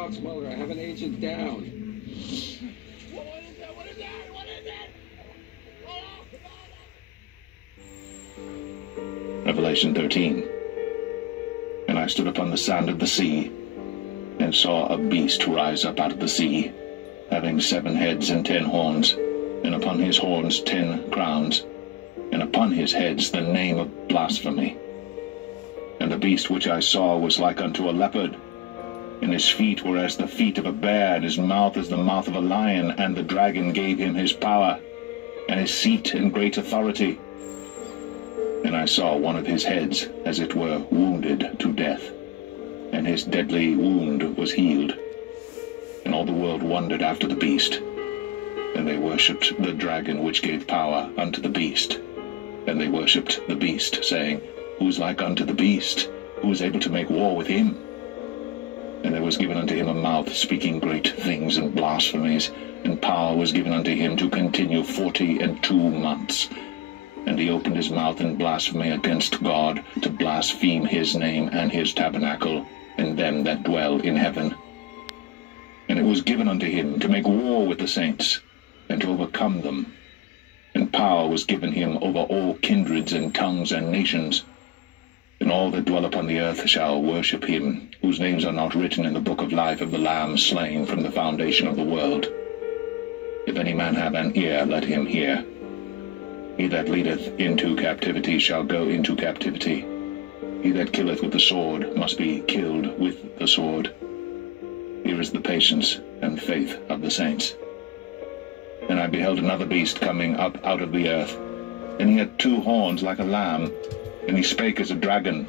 talks, Mulder. I have an agent down. What is that? What is that? What is it? Oh, Revelation 13. And I stood upon the sand of the sea, and saw a beast rise up out of the sea, having 7 heads and 10 horns, and upon his horns 10 crowns, and upon his heads the name of blasphemy. And the beast which I saw was like unto a leopard, and his feet were as the feet of a bear, and his mouth as the mouth of a lion. And the dragon gave him his power, and his seat and great authority. And I saw one of his heads, as it were, wounded to death, and his deadly wound was healed. And all the world wondered after the beast, and they worshipped the dragon which gave power unto the beast. And they worshipped the beast, saying, Who is like unto the beast? Who is able to make war with him? And there was given unto him a mouth speaking great things and blasphemies, and power was given unto him to continue 42 months. And he opened his mouth in blasphemy against God, to blaspheme his name and his tabernacle, and them that dwell in heaven. And it was given unto him to make war with the saints, and to overcome them. And power was given him over all kindreds and tongues and nations. And all that dwell upon the earth shall worship him, whose names are not written in the book of life of the Lamb slain from the foundation of the world. If any man have an ear, let him hear. He that leadeth into captivity shall go into captivity. He that killeth with the sword must be killed with the sword. Here is the patience and faith of the saints. And I beheld another beast coming up out of the earth, and he had 2 horns like a lamb, and he spake as a dragon.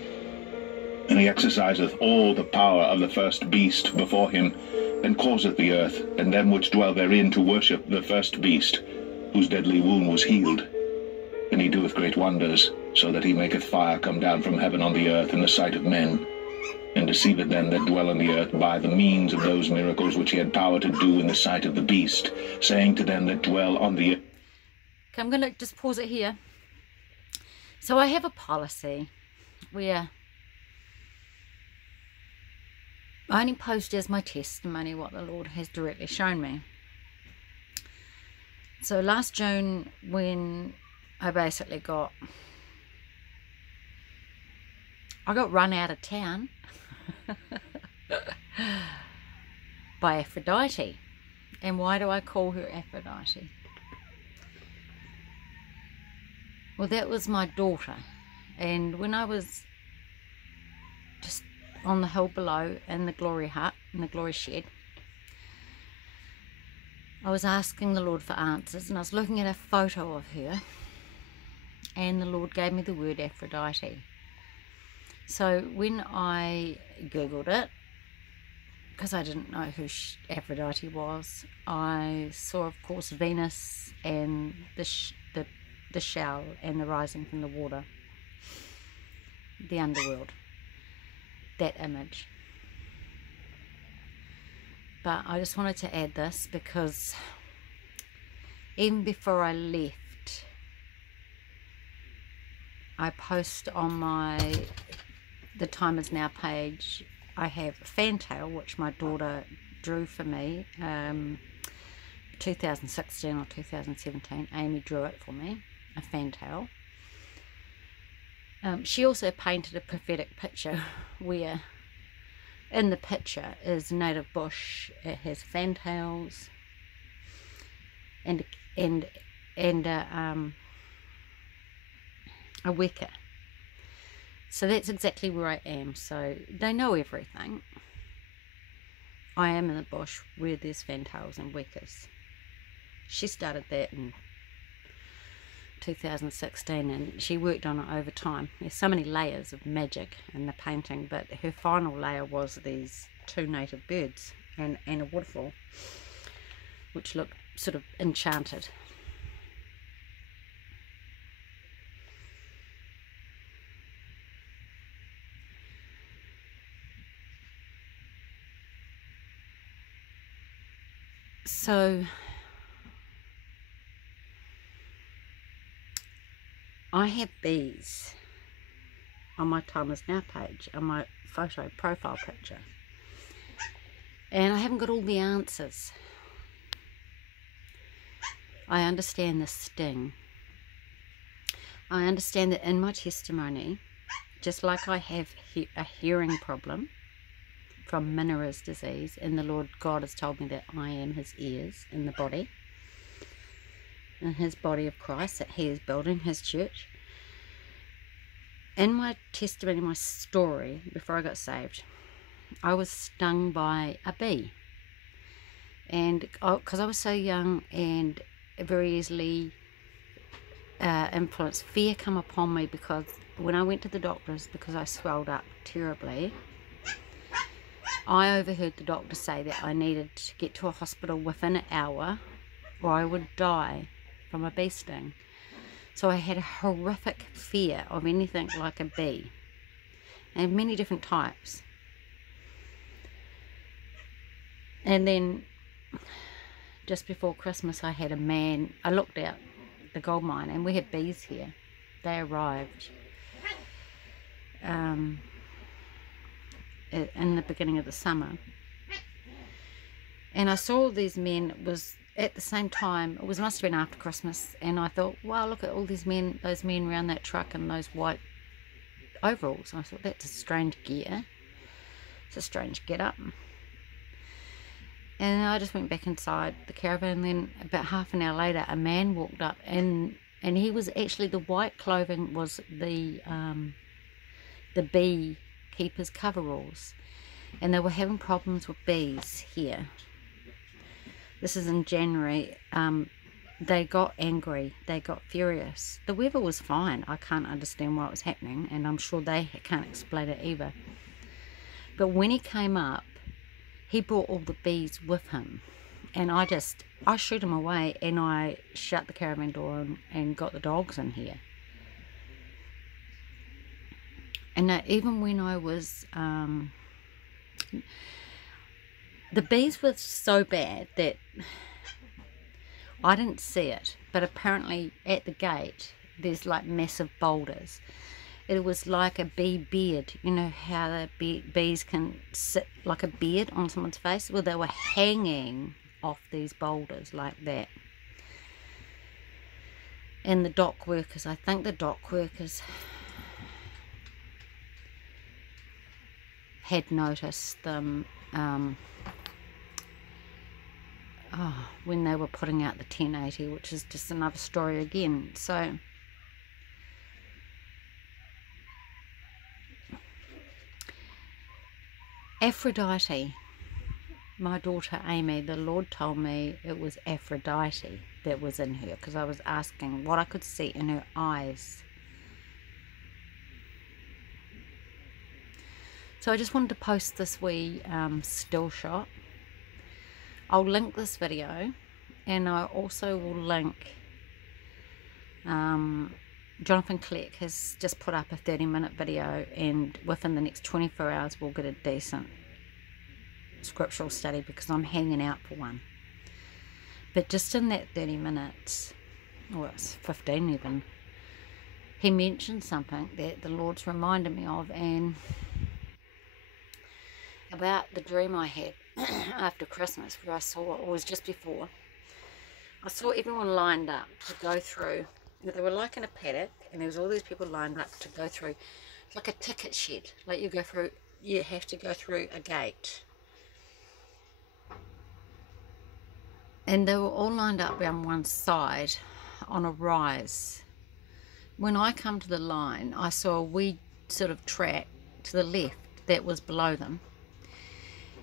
And he exerciseth all the power of the first beast before him, and causeth the earth and them which dwell therein to worship the first beast, whose deadly wound was healed. And he doeth great wonders, so that he maketh fire come down from heaven on the earth in the sight of men, and deceiveth them that dwell on the earth by the means of those miracles which he had power to do in the sight of the beast, saying to them that dwell on the earth. Okay, I'm going to just pause it here. So I have a policy where I only post as my testimony what the Lord has directly shown me. So last June, when I basically got run out of town by Arhrodite. And why do I call her Arhrodite? Well, that was my daughter, and when I was just on the hill below in the glory hut, in the glory shed, I was asking the Lord for answers, and I was looking at a photo of her, and the Lord gave me the word Arhrodite. So when I googled it, because I didn't know who Arhrodite was, I saw, of course, Venus and the shell and the rising from the water, the underworld, that image. But I just wanted to add this because even before I left, I post on my The Time Is Now page, I have a fantail which my daughter drew for me, 2016 or 2017. Amy drew it for me, a fantail. She also painted a prophetic picture where in the picture is native bush. It has fantails and a wicker. So that's exactly where I am. So they know everything. I am in the bush where there's fantails and wickers. She started that in 2016 and she worked on it over time. There's so many layers of magic in the painting, but her final layer was these 2 native birds and a waterfall, which looked sort of enchanted. So I have these on my Time Is Now page, on my photo profile picture, And I haven't got all the answers. I understand the sting. I understand that in my testimony, just like I have a hearing problem from Meniere's disease, and the Lord God has told me that I am his ears in the body, in his body of Christ, that he is building his church. In my testimony, my story, before I got saved, I was stung by a bee. And because I was so young and very easily influenced, fear come upon me, because when I went to the doctors, because I swelled up terribly, I overheard the doctor say that I needed to get to a hospital within an hour or I would die from a bee sting. So I had a horrific fear of anything like a bee, and many different types. And then just before Christmas, I had a man, I looked out the gold mine, and we had bees here. They arrived in the beginning of the summer, and I saw these men. It was at the same time, it must have been after Christmas, and I thought, wow, look at all these men, those men around that truck in those white overalls. And I thought, that's a strange gear, it's a strange get up. And I just went back inside the caravan, and then about half an hour later a man walked up, and he was actually, the white clothing was the bee keepers' coveralls, and they were having problems with bees here. This is in January. They got angry, they got furious. The weather was fine. I can't understand what was happening, and I'm sure they can't explain it either. But when he came up, he brought all the bees with him, and I shooed him away, and I shut the caravan door and got the dogs in here. And even when I was, the bees were so bad that I didn't see it, but apparently at the gate there's like massive boulders. It was like a bee beard. You know how the bees can sit like a beard on someone's face? Well, they were hanging off these boulders like that. And the dock workers, I think the dock workers had noticed them when they were putting out the 1080, which is just another story again. So Arhrodite, my daughter Amy, the Lord told me it was Arhrodite that was in her, because I was asking what I could see in her eyes. So I just wanted to post this wee still shot. I'll link this video, and I also will link Jonathan Kleck has just put up a 30-minute video, and within the next 24 hours we'll get a decent scriptural study, because I'm hanging out for one. But just in that 30 minutes, or it's 15 even, he mentioned something that the Lord's reminded me of, and about the dream I had after Christmas, where I saw, or was just before, I saw everyone lined up to go through. They were like in a paddock, and there was all these people lined up to go through, like a ticket shed, like you go through, you have to go through a gate. And they were all lined up around one side on a rise. When I come to the line, I saw a wee sort of track to the left that was below them,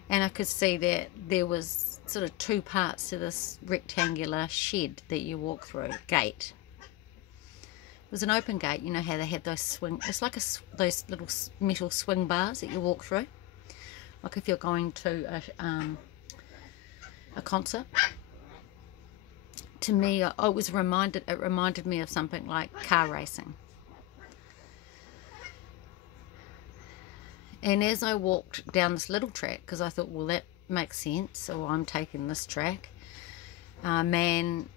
and I could see that there was sort of two parts to this rectangular shed that you walk through, gate. It was an open gate. You know how they had those swing, it's like those little metal swing bars that you walk through, like if you're going to a concert. To me, it reminded me of something like car racing. And as I walked down this little track, because I thought, well, that makes sense, so I'm taking this track, man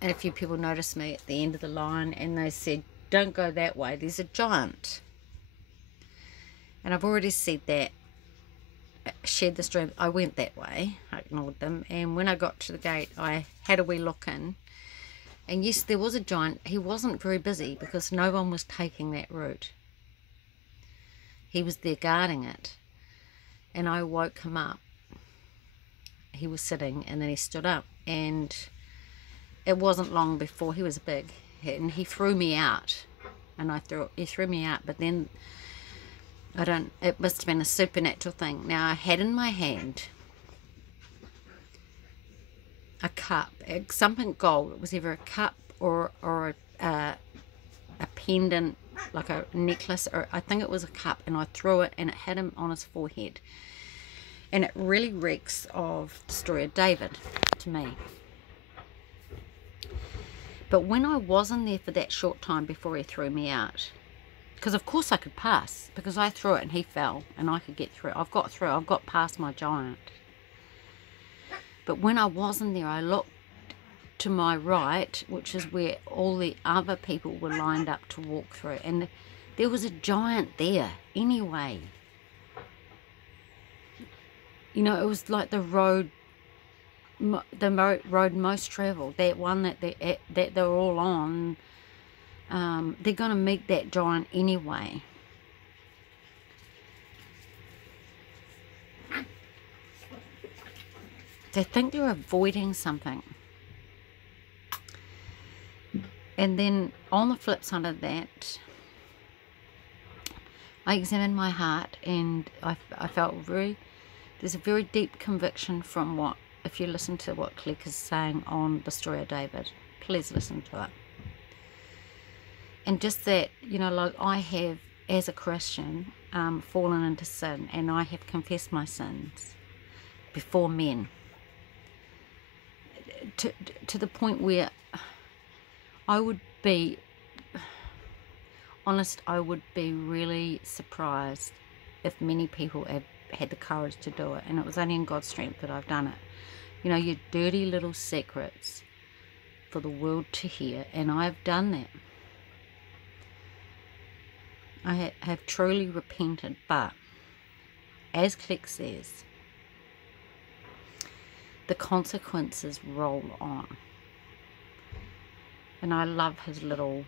and a few people noticed me at the end of the line, and they said, don't go that way, there's a giant. And I've already said that shared the stream, I went that way. I ignored them, and when I got to the gate, I had a wee look in, and yes, there was a giant. He wasn't very busy because no one was taking that route. He was there guarding it, and I woke him up. He was sitting, and then he stood up, and it wasn't long before he was big, and he threw me out, and he threw me out, but then it must have been a supernatural thing. Now, I had in my hand a cup, something gold. It was either a cup or a pendant, like a necklace, or I think it was a cup, and I threw it, and it hit him on his forehead. And it really reeks of the story of David to me. But when I wasn't there for that short time before he threw me out, because of course I could pass, because I threw it and he fell, and I could get through. I've got past my giant. But when I wasn't there, I looked to my right, which is where all the other people were lined up to walk through, and there was a giant there anyway. You know, it was like the road most travelled, that one that they're all on. They're going to meet that giant anyway. They think they're avoiding something. And then on the flip side of that, I examined my heart, and I felt there's a very deep conviction from what, if you listen to what Kleck is saying on the story of David, please listen to it. And just that, you know, like I have, as a Christian, fallen into sin, and I have confessed my sins before men. To the point where I would be honest, I would be really surprised if many people had the courage to do it, and it was only in God's strength that I've done it. You know, your dirty little secrets for the world to hear, and I've done that. I have truly repented, but as Kleck says, the consequences roll on. And I love his little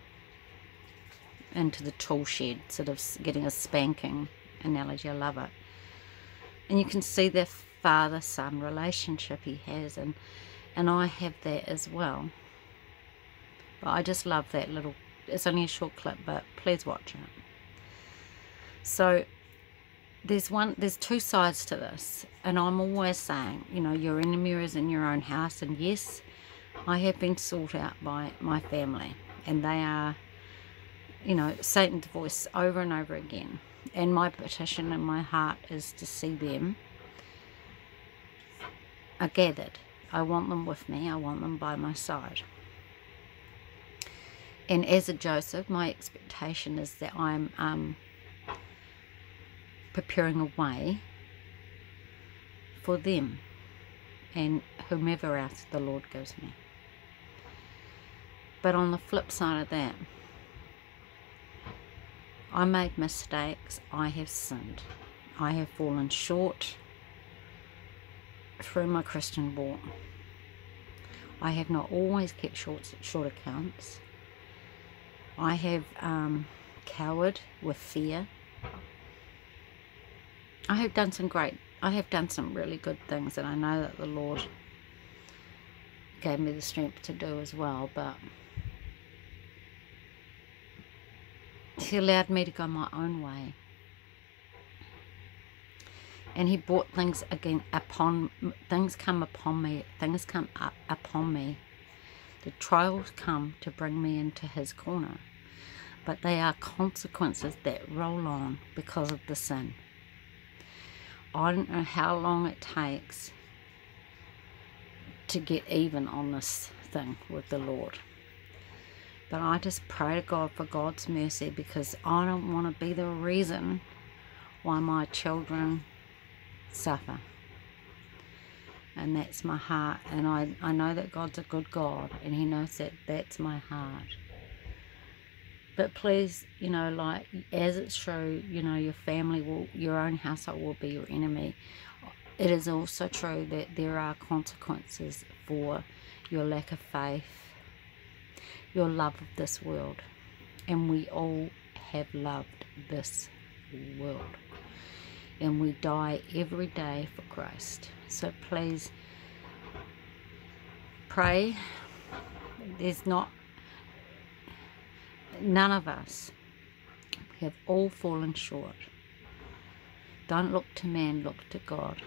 into the tool shed, sort of getting a spanking analogy. I love it. And you can see the father-son relationship he has, and I have that as well. But I just love that little, it's only a short clip, but please watch it. So there's two sides to this, and I'm always saying, you know, your enemy is in your own house. And yes, I have been sought out by my family, and they are, you know, Satan's voice over and over again. And my petition in my heart is to see them are gathered. I want them with me. I want them by my side. And as a Joseph, my expectation is that I'm preparing a way for them and whomever else the Lord gives me. But on the flip side of that, I made mistakes. I have sinned. I have fallen short through my Christian walk. I have not always kept short accounts. I have cowered with fear. I have done some really good things, and I know that the Lord gave me the strength to do as well, but He allowed me to go my own way. And He brought things come upon me. The trials come to bring me into His corner, but they are consequences that roll on because of the sin. I don't know how long it takes to get even on this thing with the Lord. But I just pray to God for God's mercy, because I don't want to be the reason why my children suffer. And that's my heart. And I know that God's a good God, and He knows that that's my heart. But please, you know, like, as it's true, you know, your family will, your own household will be your enemy. it is also true that there are consequences for your lack of faith, your love of this world. And we all have loved this world. And we die every day for Christ. So please pray. There's not, none of us have all fallen short. Don't look to man, look to God.